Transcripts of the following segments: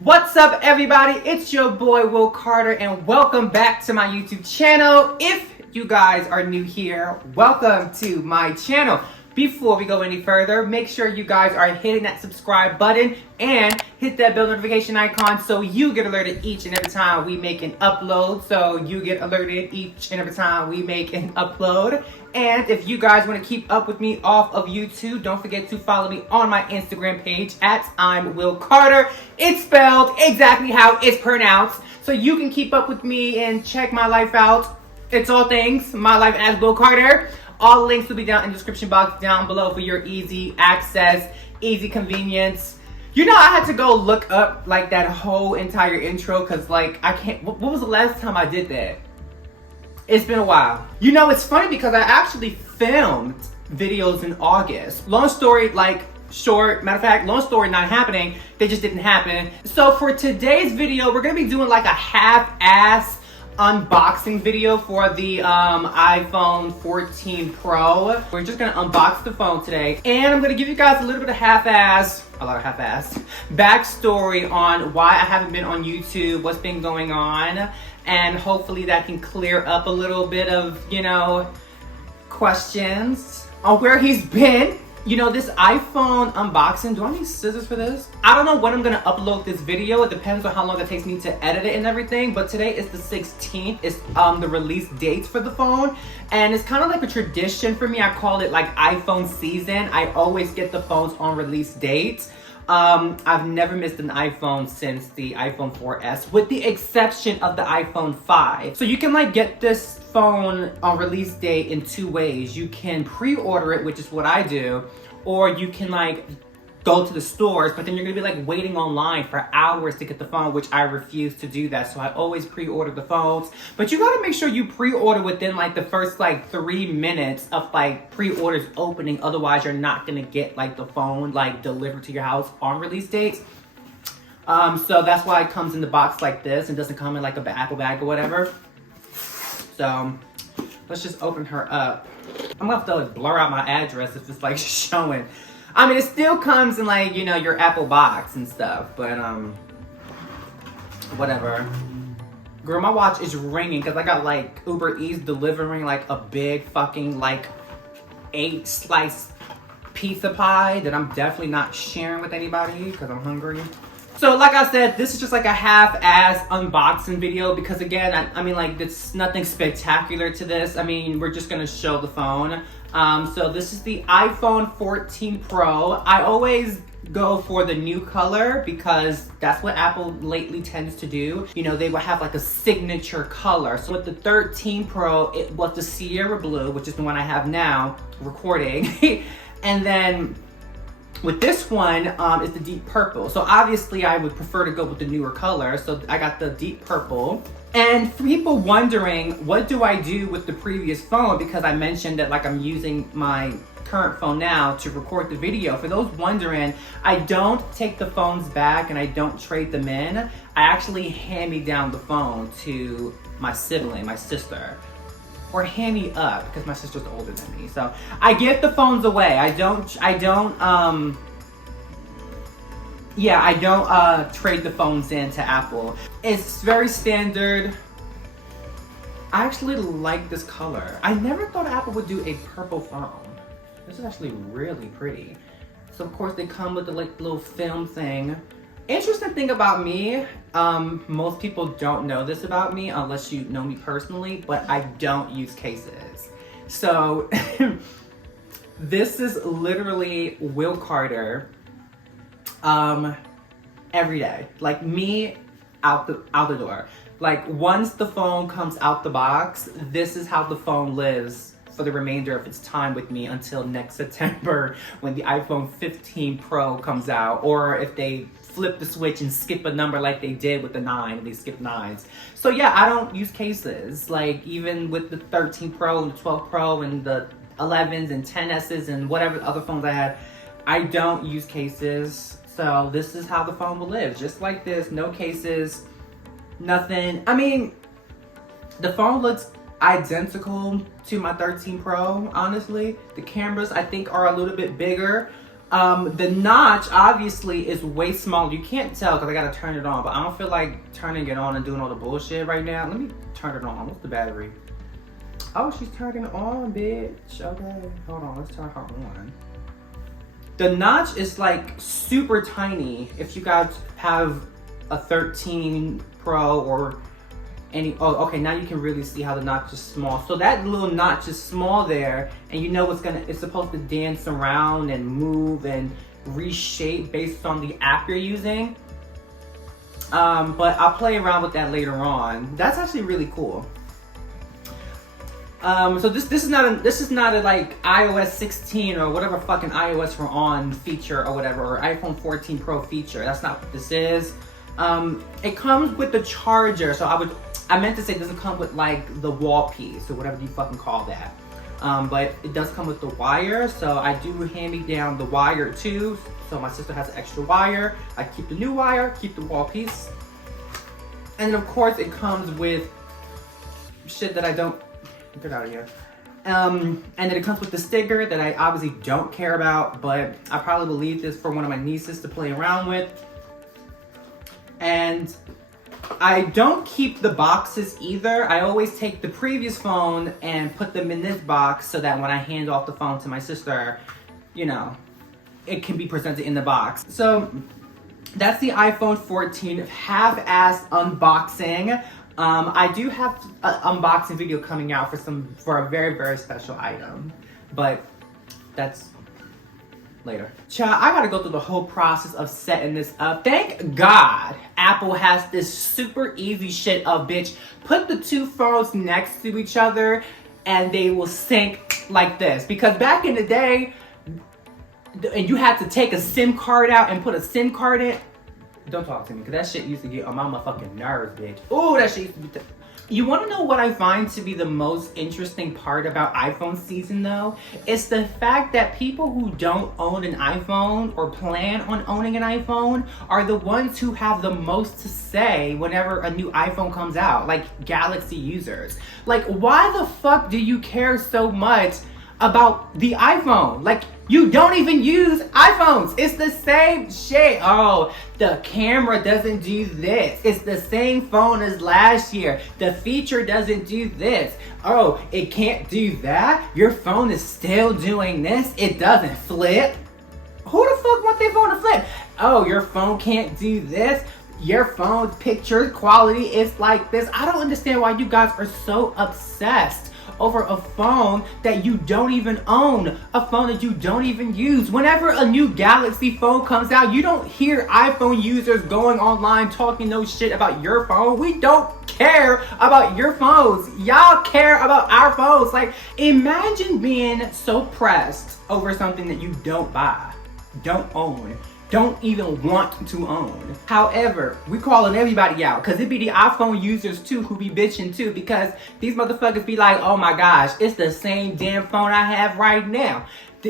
What's up, everybody? It's your boy Will Carter and welcome back to my YouTube channel. If you guys are new here, welcome to my channel. Before we go any further, make sure you guys are hitting that subscribe button and hit that bell notification icon so you get alerted each and every time we make an upload. And if you guys want to keep up with me off of YouTube, don't forget to follow me on my Instagram page at I'm Will Carter. It's spelled exactly how it's pronounced, so you can keep up with me and check my life out. It's all things my life as Will Carter. All links will be down in the description box down below for your easy access, easy convenience. You know, I had to go look up like that whole entire intro because like I can't. What was the last time I did that? It's been a while. You know, it's funny because I actually filmed videos in August. Long story like short, matter of fact, long story not happening. They just didn't happen. So for today's video, we're gonna be doing like a half-ass unboxing video for the iPhone 14 Pro. We're just gonna unbox the phone today, and I'm gonna give you guys a little bit of a lot of half-ass backstory on why I haven't been on YouTube, what's been going on, and hopefully that can clear up a little bit of, you know, questions on where he's been. You know, this iPhone unboxing, do I need scissors for this? I don't know when I'm gonna upload this video. It depends on how long it takes me to edit it and everything, but today is the 16th. It's the release date for the phone, and it's kind of like a tradition for me. I call it like iPhone season. I always get the phones on release dates. I've never missed an iPhone since the iPhone 4S, with the exception of the iPhone 5. So you can like get this phone on release date in two ways. You can pre-order it, which is what I do, or you can like go to the stores, but then you're gonna be like waiting online for hours to get the phone, which I refuse to do that. So I always pre-order the phones, but you gotta make sure you pre-order within like the first like 3 minutes of like pre-orders opening. Otherwise you're not gonna get like the phone like delivered to your house on release dates. So that's why it comes in the box like this and doesn't come in like a Apple bag or whatever. So let's just open her up. I'm gonna have to like blur out my address if it's like showing. I mean, it still comes in like, you know, your Apple box and stuff, but whatever. Girl, my watch is ringing because I got like Uber Eats delivering like a big fucking like 8-slice pizza pie that I'm definitely not sharing with anybody because I'm hungry. So like I said, this is just like a half-ass unboxing video because again, I mean like it's nothing spectacular to this. I mean, we're just gonna show the phone. So this is the iPhone 14 Pro. I always go for the new color because that's what Apple lately tends to do. You know, they will have like a signature color. So with the 13 Pro, it was the Sierra Blue, which is the one I have now recording. And then with this one, it's the deep purple. So obviously I would prefer to go with the newer color. So I got the deep purple. And for people wondering, what do I do with the previous phone? Because I mentioned that like I'm using my current phone now to record the video. For those wondering, I don't take the phones back and I don't trade them in. I actually hand me down the phone to my sibling, my sister. Or hand me up because my sister's older than me. So I give the phones away. I don't trade the phones in to Apple. It's very standard. I actually like this color. I never thought Apple would do a purple phone. This is actually really pretty. So of course they come with the like little film thing. Interesting thing about me, most people don't know this about me unless you know me personally, but I don't use cases. So this is literally Will Carter every day. Like me out the door. Like once the phone comes out the box, this is how the phone lives for the remainder of its time with me until next September when the iPhone 15 Pro comes out, or if they flip the switch and skip a number like they did with the 9, they skip 9s. So yeah, I don't use cases. Like even with the 13 Pro and the 12 Pro and the 11s and 10Ss and whatever other phones I had, I don't use cases. So this is how the phone will live, just like this, no cases, nothing. I mean, the phone looks identical to my 13 Pro, honestly. The cameras I think are a little bit bigger. The notch obviously is way smaller. You can't tell because I gotta turn it on, but I don't feel like turning it on and doing all the bullshit right now. Let me turn it on. What's the battery? Oh, she's turning it on, bitch. Okay, hold on. Let's turn her on. The notch is like super tiny. If you guys have a 13 Pro or any, oh, okay, now you can really see how the notch is small. So that little notch is small there, and you know it's supposed to dance around and move and reshape based on the app you're using. But I'll play around with that later on. That's actually really cool. So this is not a like iOS 16 or whatever fucking iOS we're on feature or whatever, or iPhone 14 Pro feature. That's not what this is. It comes with the charger. So I meant to say it doesn't come with like the wall piece or whatever you fucking call that. But it does come with the wire. So I do hand me down the wire too. So my sister has an extra wire. I keep the new wire, keep the wall piece. And of course it comes with shit that I don't, get out of here. And then it comes with the sticker that I obviously don't care about, but I probably will leave this for one of my nieces to play around with. And I don't keep the boxes either. I always take the previous phone and put them in this box so that when I hand off the phone to my sister, you know, it can be presented in the box. So that's the iPhone 14 half-ass unboxing. I do have an unboxing video coming out for a very, very special item, but that's later. Child, I gotta go through the whole process of setting this up. Thank God Apple has this super easy shit of, bitch, put the two phones next to each other and they will sync like this. Because back in the day, and you had to take a SIM card out and put a SIM card in. Don't talk to me, because that shit used to get on my motherfucking nerves, bitch. Ooh, that shit used to be... You want to know what I find to be the most interesting part about iPhone season, though? It's the fact that people who don't own an iPhone or plan on owning an iPhone are the ones who have the most to say whenever a new iPhone comes out, like Galaxy users. Like, why the fuck do you care so much about the iPhone? Like, you don't even use iPhones. It's the same shit. Oh, the camera doesn't do this. It's the same phone as last year. The feature doesn't do this. Oh, it can't do that. Your phone is still doing this. It doesn't flip. Who the fuck want their phone to flip? Oh, your phone can't do this. Your phone's picture quality is like this. I don't understand why you guys are so obsessed over a phone that you don't even own, a phone that you don't even use. Whenever a new Galaxy phone comes out, you don't hear iPhone users going online talking no shit about your phone. We don't care about your phones. Y'all care about our phones. Like, imagine being so pressed over something that you don't buy, don't own, don't even want to own. However, we calling everybody out because it be the iPhone users too who be bitching too, because these motherfuckers be like, oh my gosh, it's the same damn phone I have right now.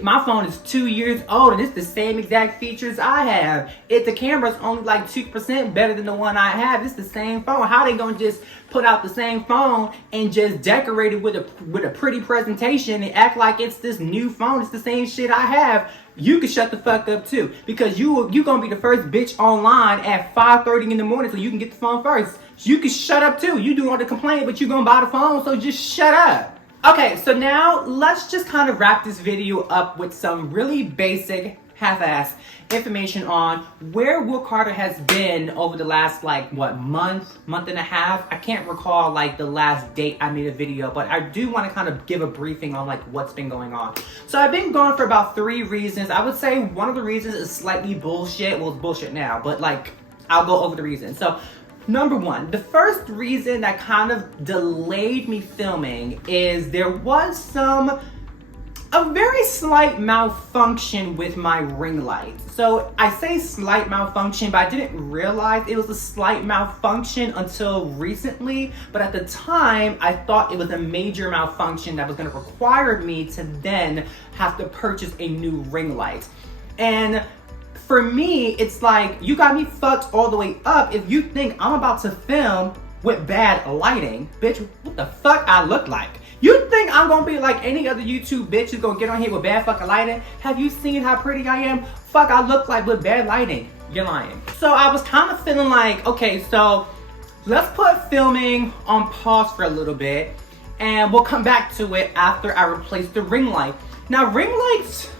My phone is 2 years old and it's the same exact features I have. The camera's only like 2% better than the one I have. It's the same phone. How they gonna just put out the same phone and just decorate it with a pretty presentation and act like it's this new phone? It's the same shit I have. You can shut the fuck up too, because you gonna be the first bitch online at 5:30 in the morning so you can get the phone first. You can shut up too. You do want to complain, but you gonna buy the phone, so just shut up. Okay, so now let's just kind of wrap this video up with some really basic, half-ass information on where Will Carter has been over the last, like, what, month and a half? I can't recall, like, the last date I made a video, but I do want to kind of give a briefing on, like, what's been going on. So I've been gone for about 3 reasons. I would say one of the reasons is slightly bullshit. Well, it's bullshit now, but, like, I'll go over the reasons. So, number one, the first reason that kind of delayed me filming is there was a very slight malfunction with my ring light. So I say slight malfunction, but I didn't realize it was a slight malfunction until recently. But at the time, I thought it was a major malfunction that was gonna require me to then have to purchase a new ring light. And for me, it's like, you got me fucked all the way up if you think I'm about to film with bad lighting. Bitch, what the fuck I look like? You think I'm gonna be like any other YouTube bitch who's gonna get on here with bad fucking lighting? Have you seen how pretty I am? Fuck, I look like with bad lighting. You're lying. So I was kind of feeling like, okay, so let's put filming on pause for a little bit and we'll come back to it after I replace the ring light. Now ring lights,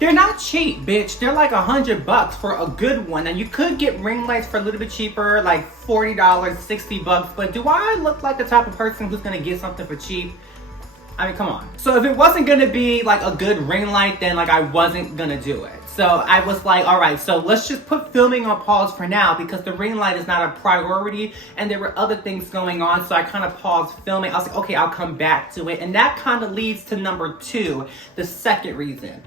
they're not cheap, bitch. They're like $100 for a good one. And you could get ring lights for a little bit cheaper, like $40, $60. But do I look like the type of person who's gonna get something for cheap? I mean, come on. So if it wasn't gonna be like a good ring light, then like I wasn't gonna do it. So I was like, all right, so let's just put filming on pause for now because the ring light is not a priority and there were other things going on. So I kind of paused filming. I was like, okay, I'll come back to it. And that kind of leads to number 2, the second reason.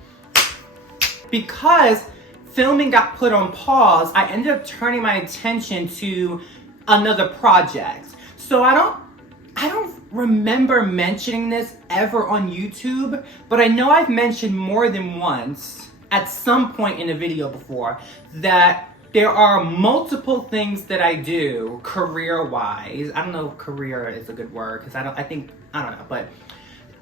Because filming got put on pause, I ended up turning my attention to another project. So I don't remember mentioning this ever on YouTube, but I know I've mentioned more than once at some point in a video before that there are multiple things that I do career-wise. I don't know if career is a good word because I don't know, but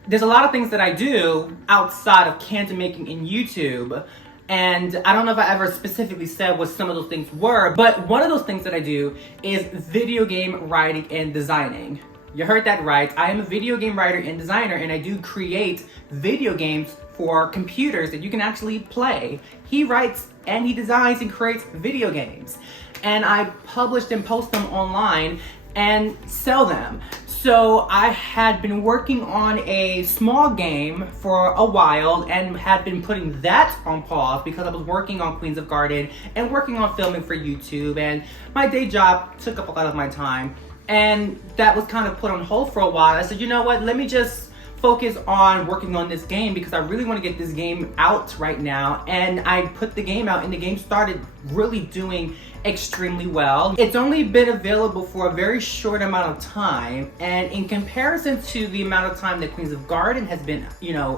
there's a lot of things that I do outside of content making in YouTube. And I don't know if I ever specifically said what some of those things were, but one of those things that I do is video game writing and designing. You heard that right. I am a video game writer and designer, and I do create video games for computers that you can actually play. He writes and he designs and creates video games. And I publish and post them online and sell them. So I had been working on a small game for a while and had been putting that on pause because I was working on Queens of Garden and working on filming for YouTube, and my day job took up a lot of my time. And that was kind of put on hold for a while. I said, you know what, let me just focus on working on this game because I really want to get this game out right now. And I put the game out and the game started really doing extremely well. It's only been available for a very short amount of time, and in comparison to the amount of time that Queens of Garden has been,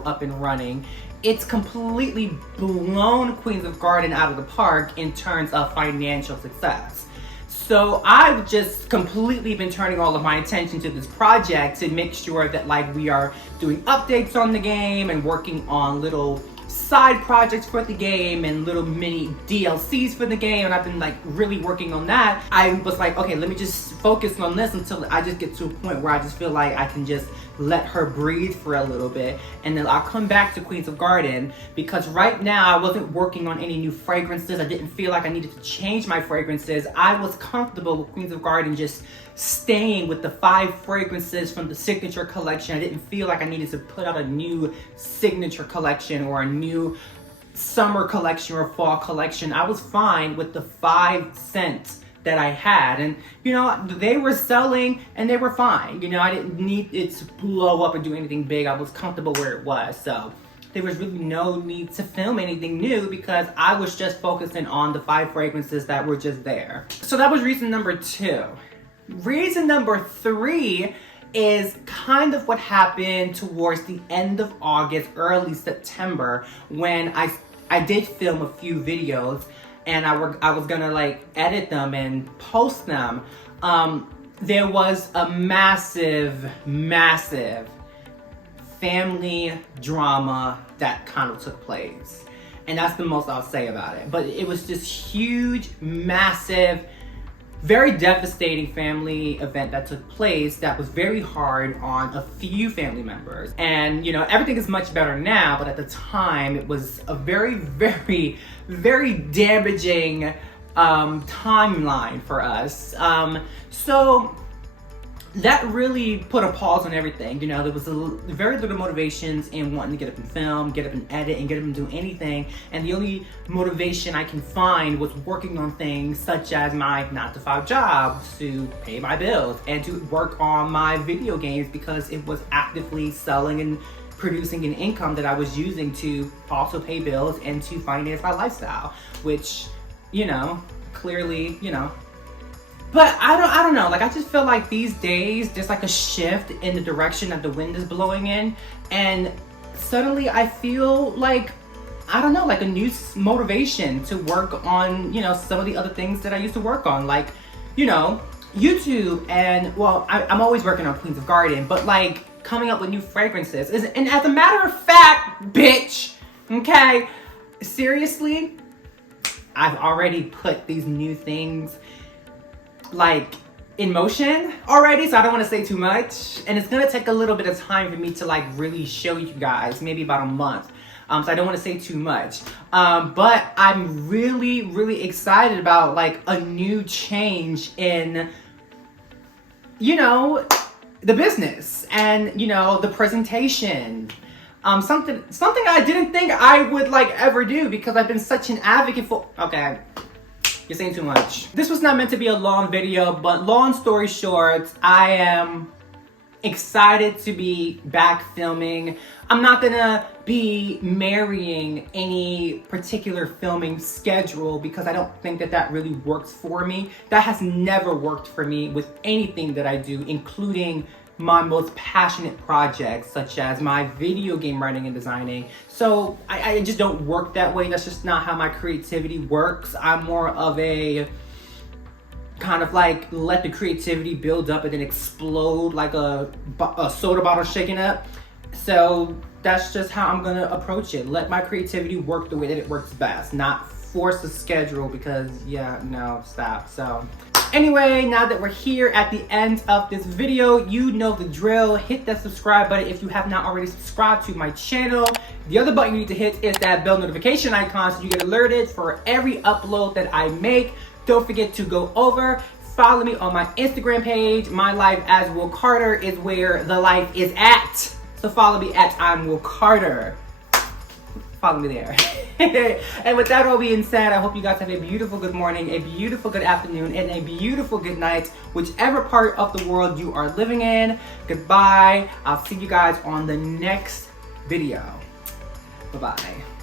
up and running, it's completely blown Queens of Garden out of the park in terms of financial success. So I've just completely been turning all of my attention to this project to make sure that we are doing updates on the game and working on little side projects for the game and little mini DLCs for the game, and I've been really working on that. I was like, okay, let me just focus on this until I just get to a point where I just feel like I can just let her breathe for a little bit, and then I'll come back to Queens of Garden because right now I wasn't working on any new fragrances. I didn't feel like I needed to change my fragrances. I was comfortable with Queens of Garden just staying with the 5 fragrances from the signature collection. I didn't feel like I needed to put out a new signature collection or a new summer collection or fall collection. I was fine with the 5 scents that I had, and they were selling and they were fine. I didn't need it to blow up and do anything big. I was comfortable where it was, so there was really no need to film anything new because I was just focusing on the 5 fragrances that were just there. So that was reason number 2. Reason number 3 is kind of what happened towards the end of August, early September, when I did film a few videos and I was gonna edit them and post them. There was a massive family drama that kind of took place. And that's the most I'll say about it. But it was this huge, massive, very devastating family event that took place that was very hard on a few family members. And everything is much better now, but at the time it was a very, very, very damaging timeline for us. So that really put a pause on everything. There was very little motivations in wanting to get up and film, get up and edit, and get up and do anything. And the only motivation I can find was working on things such as my 9-to-5 job to pay my bills and to work on my video games because it was actively selling and producing an income that I was using to also pay bills and to finance my lifestyle, which, clearly, But I don't know, I just feel like these days there's a shift in the direction that the wind is blowing in, and suddenly I feel a new motivation to work on, some of the other things that I used to work on, YouTube, and I'm always working on Queens of Garden, but coming up with new fragrances. And as a matter of fact, bitch, okay, seriously, I've already put these new things like in motion already, so I don't want to say too much. And it's gonna take a little bit of time for me to like really show you guys, maybe about a month. So I don't want to say too much. But I'm really, really excited about like a new change in, you know, the business and, you know, the presentation. Something I didn't think I would like ever do because I've been such an advocate for, okay. You're saying too much. This was not meant to be a long video, but long story short, I am excited to be back filming. I'm not gonna be marrying any particular filming schedule because I don't think that that really works for me. That has never worked for me with anything that I do, including my most passionate projects, such as my video game writing and designing. So I just don't work that way. That's just not how my creativity works. I'm more of a kind of like let the creativity build up and then explode like a soda bottle shaking up. So that's just how I'm gonna approach it. Let my creativity work the way that it works best, not force a schedule because yeah, no, stop. So anyway, now that we're here at the end of this video, you know the drill. Hit that subscribe button if you have not already subscribed to my channel. The other button you need to hit is that bell notification icon so you get alerted for every upload that I make. Don't forget to go over, follow me on my Instagram page. My life as Will Carter is where the life is at. So follow me at I'm Will Carter. Follow me there. And with that all being said, I hope you guys have a beautiful good morning, a beautiful good afternoon, and a beautiful good night, whichever part of the world you are living in. Goodbye. I'll see you guys on the next video. Bye-bye.